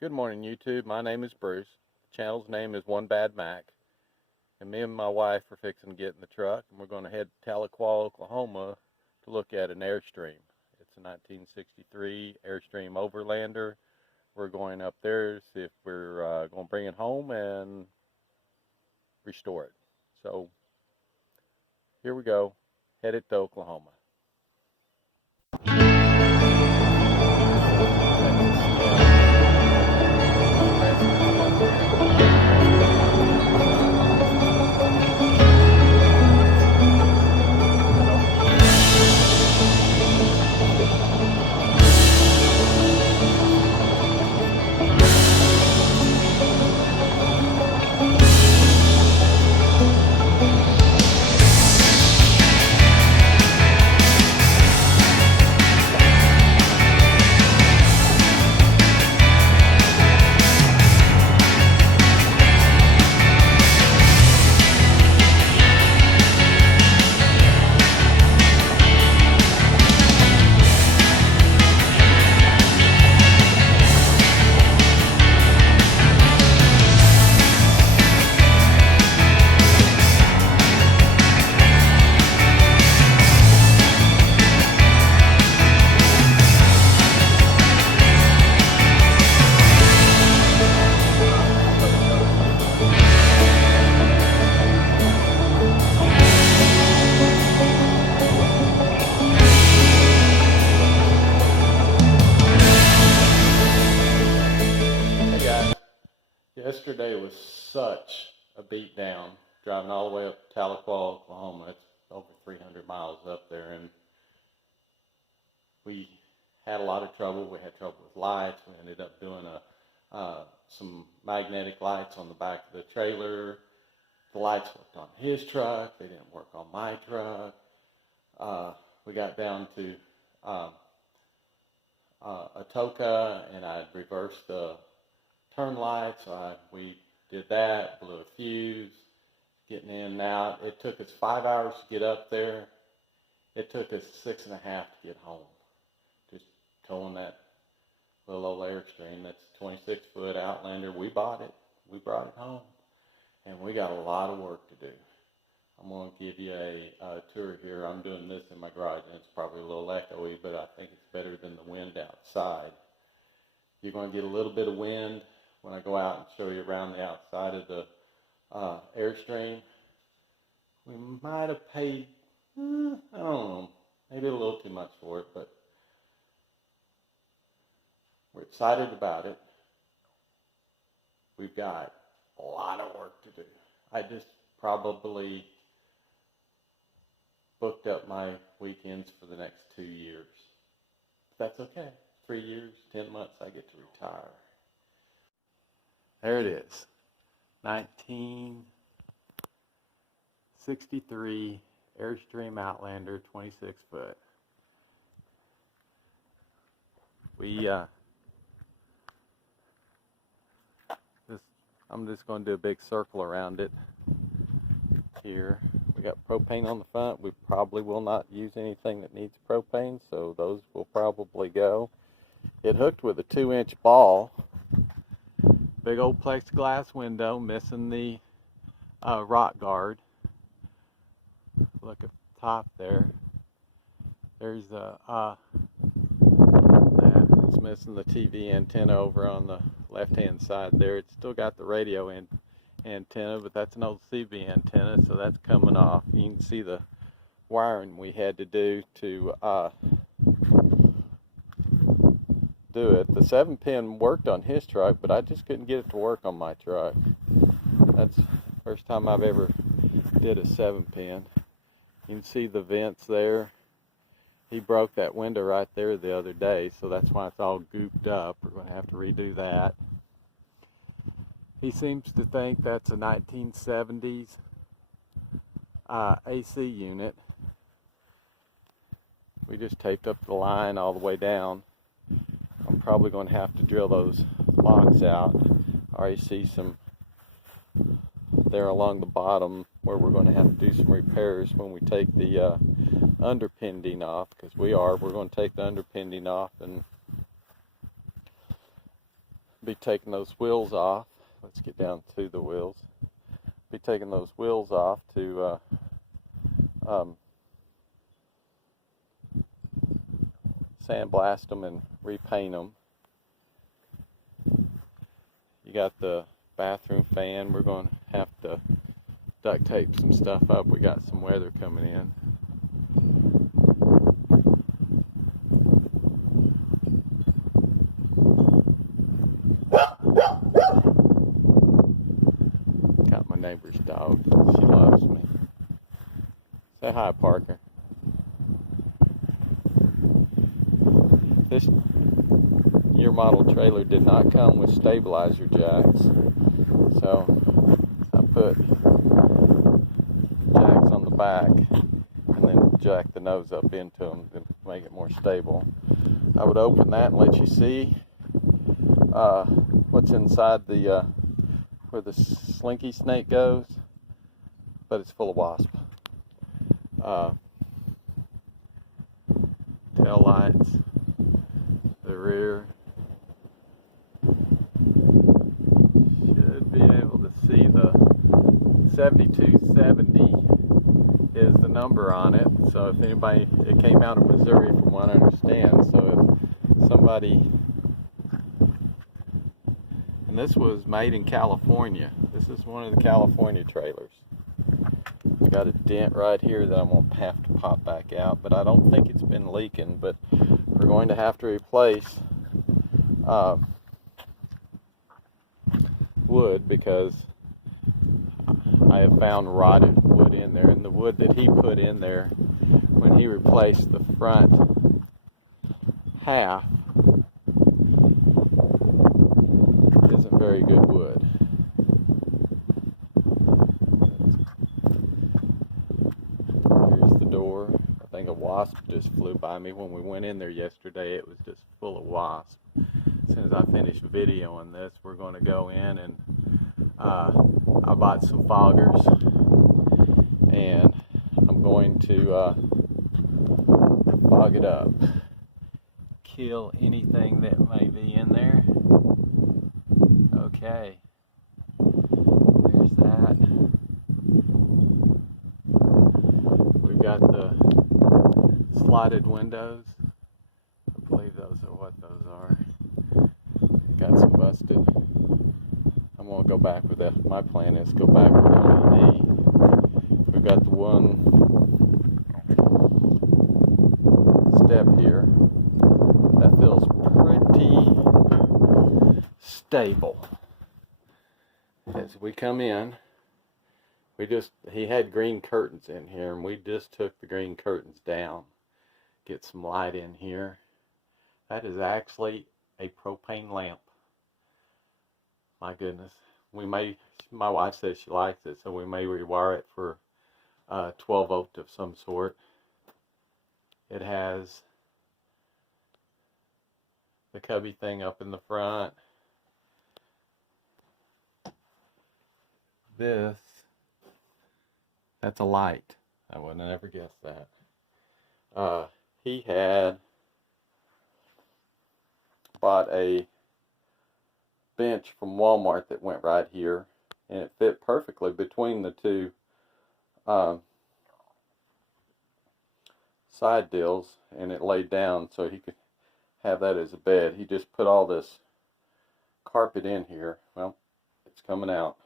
Good morning, YouTube. My name is Bruce. The channel's name is One Bad Mac. And me and my wife are fixing to get in the truck, and we're going to head to Tahlequah, Oklahoma to look at an Airstream. It's a 1963 Airstream Overlander. We're going up there to see if we're going to bring it home and restore it. So here we go, headed to Oklahoma. Yesterday was such a beat down, driving all the way up to Tahlequah, Oklahoma. It's over 300 miles up there, and we had a lot of trouble. We had trouble with lights. We ended up doing some magnetic lights on the back of the trailer. The lights worked on his truck. They didn't work on my truck. We got down to Atoka, and I reversed the turn lights. We did that, blew a fuse, getting in and out. It took us 5 hours to get up there. It took us 6.5 to get home. Just towing that little old Airstream. That's a 26-foot Outlander. We bought it. We brought it home. And we got a lot of work to do. I'm going to give you a tour here. I'm doing this in my garage, and it's probably a little echoey, but I think it's better than the wind outside. You're going to get a little bit of wind when I go out and show you around the outside of the Airstream. We might have paid, I don't know, maybe a little too much for it, but we're excited about it. We've got a lot of work to do. I just probably booked up my weekends for the next 2 years. But that's okay. 3 years, 10 months, I get to retire. There it is. 1963 Airstream Outlander, 26 foot. I'm just going to do a big circle around it here. We got propane on the front. We probably will not use anything that needs propane, so those will probably go. It hooked with a 2-inch ball. Big old plexiglass window, missing the rock guard. Look at the top there. There's it's missing the TV antenna over on the left-hand side there. It's still got the radio antenna, but that's an old CB antenna, so that's coming off. You can see the wiring we had to do to do it. The 7-pin worked on his truck, but I just couldn't get it to work on my truck. That's the first time I've ever did a 7-pin. You can see the vents there. He broke that window right there the other day, so that's why it's all gooped up. We're going to have to redo that. He seems to think that's a 1970s AC unit. We just taped up the line all the way down. I'm probably going to have to drill those locks out. I already see some there along the bottom where we're going to have to do some repairs when we take the underpinning off, because we're going to take the underpinning off and be taking those wheels off. Let's get down to the wheels. Be taking those wheels off to sandblast them and repaint them. You got the bathroom fan. We're going to have to duct tape some stuff up. We got some weather coming in. Got my neighbor's dog. She loves me. Say hi, Parker. This year model trailer did not come with stabilizer jacks, so I put jacks on the back and then jack the nose up into them to make it more stable. I would open that and let you see what's inside the where the slinky snake goes, but it's full of wasp. Tail lights, the rear. Should be able to see the 7270 is the number on it. So if anybody, it came out of Missouri from what I understand. So if somebody, and this was made in California. This is one of the California trailers. It's got a dent right here that I'm going to have to pop back out, but I don't think it's been leaking. But we're going to have to replace wood because I have found rotted wood in there, and the wood that he put in there when he replaced the front half isn't very good wood. Here's the door. I think a wasp just flew by me when we went in there yesterday. It was just full of wasps. As soon as I finish videoing this, we're going to go in and I bought some foggers, and I'm going to fog it up, kill anything that may be in there. Okay, there's that. We've got the slotted windows. I believe those are what those are. Got some busted. I'm going to go back with that. My plan is to go back with LED. We've got the one step here that feels pretty stable. As we come in, he had green curtains in here, and we just took the green curtains down. Get some light in here. That is actually a propane lamp. My goodness. My wife says she likes it, so we may rewire it for 12 volt of some sort. It has the cubby thing up in the front. That's a light. I would have never guessed that. He had bought a bench from Walmart that went right here, and it fit perfectly between the two side deals, and it laid down so he could have that as a bed. He just put all this carpet in here. Well, it's coming out.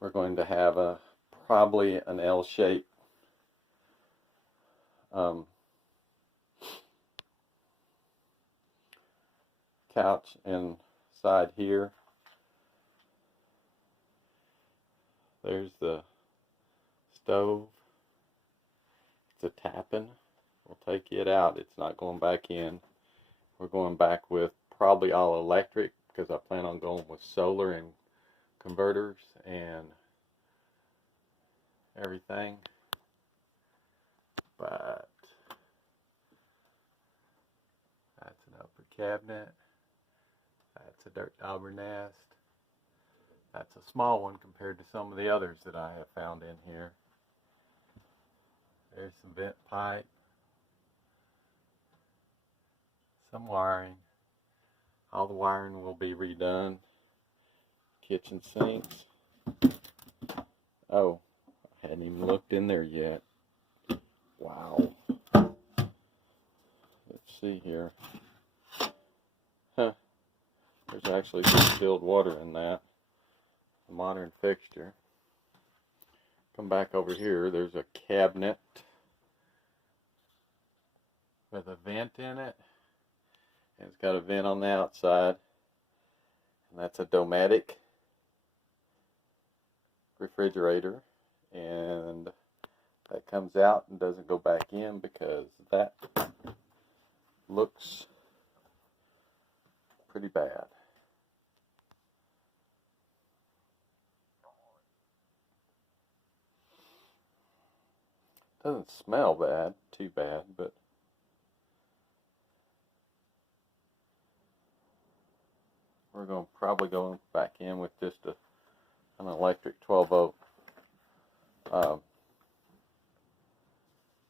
We're going to have probably an L-shaped couch inside here. There's the stove. It's a tapping. We'll take it out. It's not going back in. We're going back with probably all electric because I plan on going with solar and converters and everything. But that's an upper cabinet. That's a dirt dauber nest. That's a small one compared to some of the others that I have found in here. There's some vent pipe, some wiring. All the wiring will be redone. Kitchen sinks. Oh, I hadn't even looked in there yet. Wow. Let's see here. Huh. There's actually distilled water in that. A modern fixture. Come back over here. There's a cabinet with a vent in it. And it's got a vent on the outside. And that's a Domatic refrigerator. And that comes out and doesn't go back in because that looks pretty bad. Doesn't smell bad, too bad, but we're going to probably go back in with just an electric 12 volt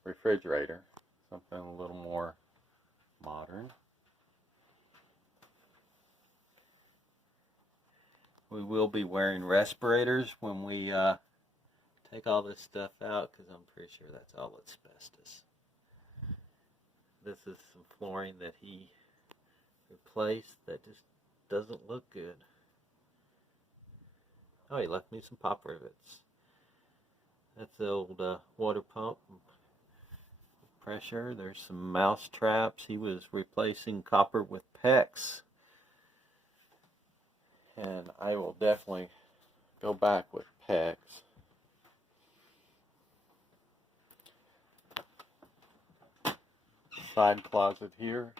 refrigerator, something a little more modern. We will be wearing respirators when we take all this stuff out, because I'm pretty sure that's all asbestos. This is some flooring that he replaced that just doesn't look good. Oh, he left me some pop rivets. That's the old water pump pressure. There's some mouse traps. He was replacing copper with PEX. And I will definitely go back with PEX. Side closet here.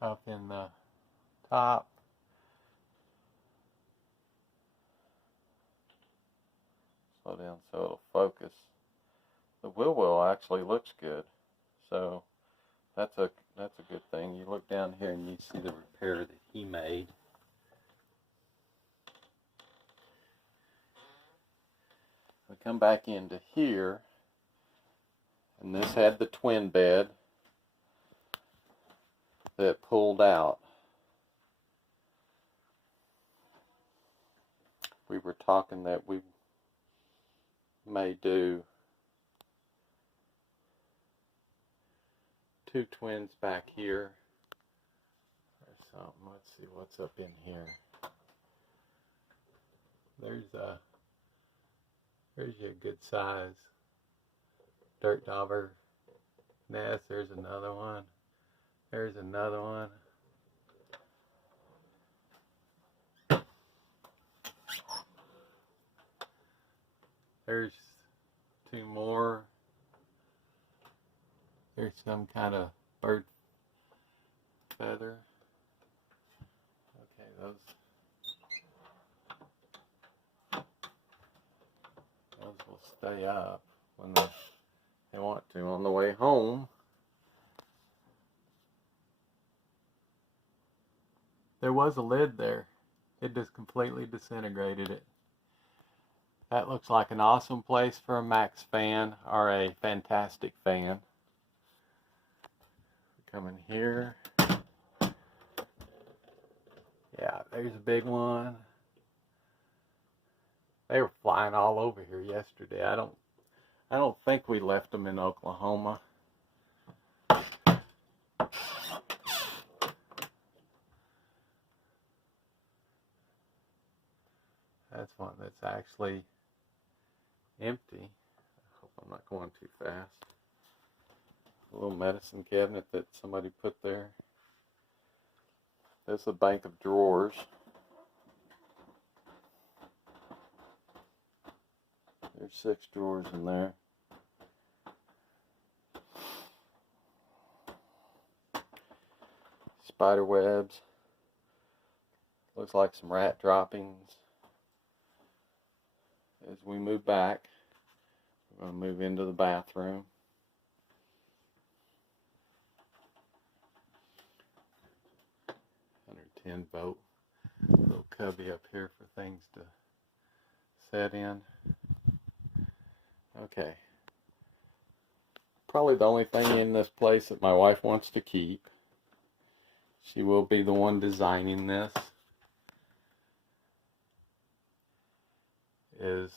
Up in the top. Slow down so it'll focus. The wheel actually looks good, so that's a good thing. You look down here and you see the repair that he made. We come back into here, and this had the twin bed that pulled out. We were talking that we may do 2 twins back here or something. Let's see what's up in here. There's your good size dirt dauber nest. There's another one. There's another one. There's 2 more. There's some kind of bird feather. Okay, those will stay up when they want to. On the way home, there was a lid there. It just completely disintegrated it. That looks like an awesome place for a Max fan or a Fantastic fan. Come in here. Yeah, there's a big one. They were flying all over here yesterday. I don't think we left them in Oklahoma. That's one that's actually empty. I hope I'm not going too fast. A little medicine cabinet that somebody put there. This is a bank of drawers. There's 6 drawers in there. Spider webs. Looks like some rat droppings. As we move back, we're going to move into the bathroom. 110 volt little cubby up here for things to set in. Okay. probably the only thing in this place that my wife wants to keep. She will be the one designing this. Is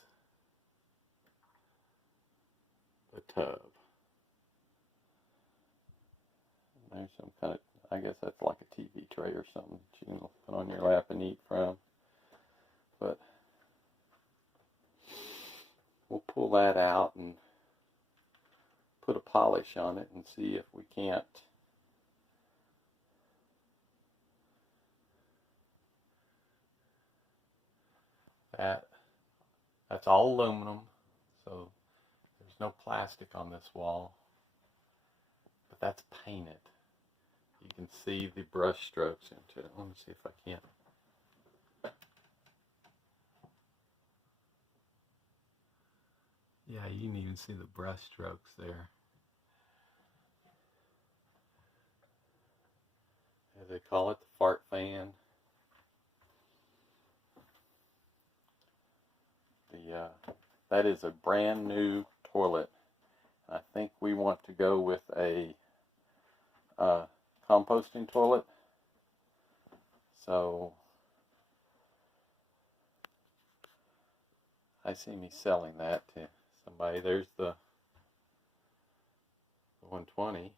the tub. There's some kind of, I guess that's like a TV tray or something that you can put on your lap and eat from. But we'll pull that out and put a polish on it and see if we can't that's all aluminum, so there's no plastic on this wall, but that's painted. You can see the brush strokes into it. Let me see if I can. Yeah, you can even see the brush strokes there. As they call it, the fart fan. That is a brand new toilet. I think we want to go with a composting toilet. So I see me selling that to somebody. There's the 120,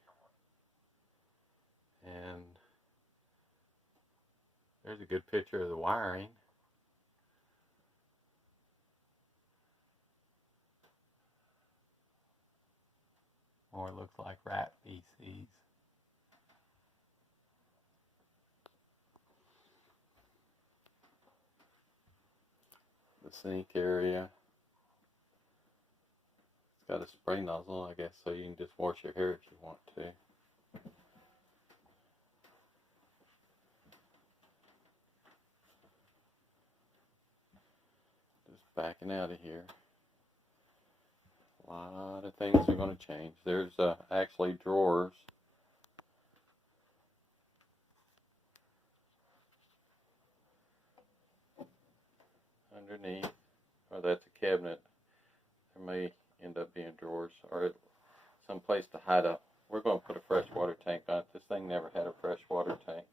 and there's a good picture of the wiring. Or it looks like rat feces. The sink area. It's got a spray nozzle, I guess, so you can just wash your hair if you want to. Just backing out of here. A lot of things are going to change. There's actually drawers. Underneath, or that's a cabinet. There may end up being drawers or some place to hide up. We're going to put a freshwater tank on it. This thing never had a freshwater tank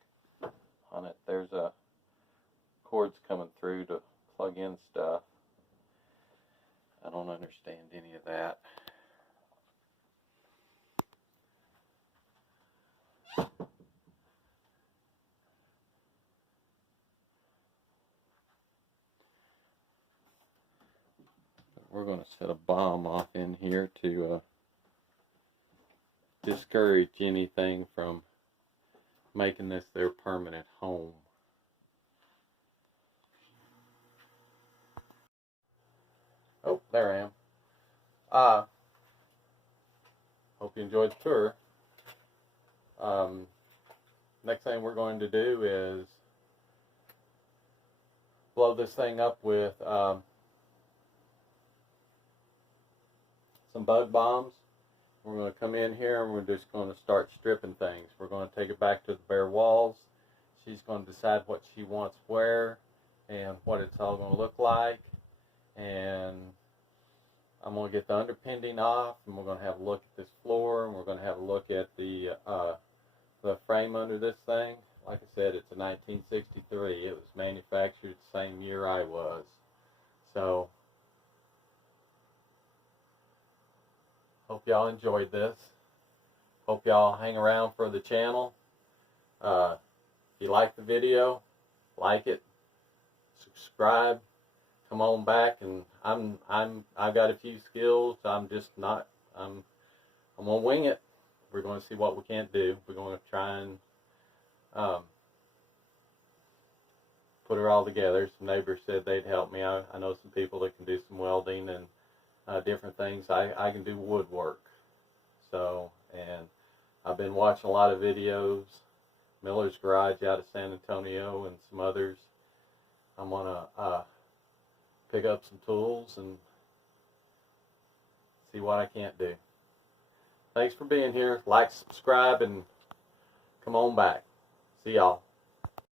on it. There's cords coming through to plug in stuff. I don't understand any of that. We're going to set a bomb off in here to discourage anything from making this their permanent home. Oh, there I am. Hope you enjoyed the tour. Next thing we're going to do is blow this thing up with some bug bombs. We're going to come in here and we're just going to start stripping things. We're going to take it back to the bare walls. She's going to decide what she wants where and what it's all going to look like. And I'm going to get the underpinning off, and we're going to have a look at this floor, and we're going to have a look at the frame under this thing. Like I said, it's a 1963. It was manufactured the same year I was. So hope y'all enjoyed this. Hope y'all hang around for the channel. If you like the video, like it, subscribe, come on back. And I've got a few skills. I'm gonna wing it. We're going to see what we can't do. We're going to try and put her all together. Some neighbors said they'd help me. I know some people that can do some welding and different things. I can do woodwork. So, and I've been watching a lot of videos, Miller's Garage out of San Antonio and some others. I'm going to pick up some tools and see what I can't do. Thanks for being here. Like, subscribe, and come on back. See y'all.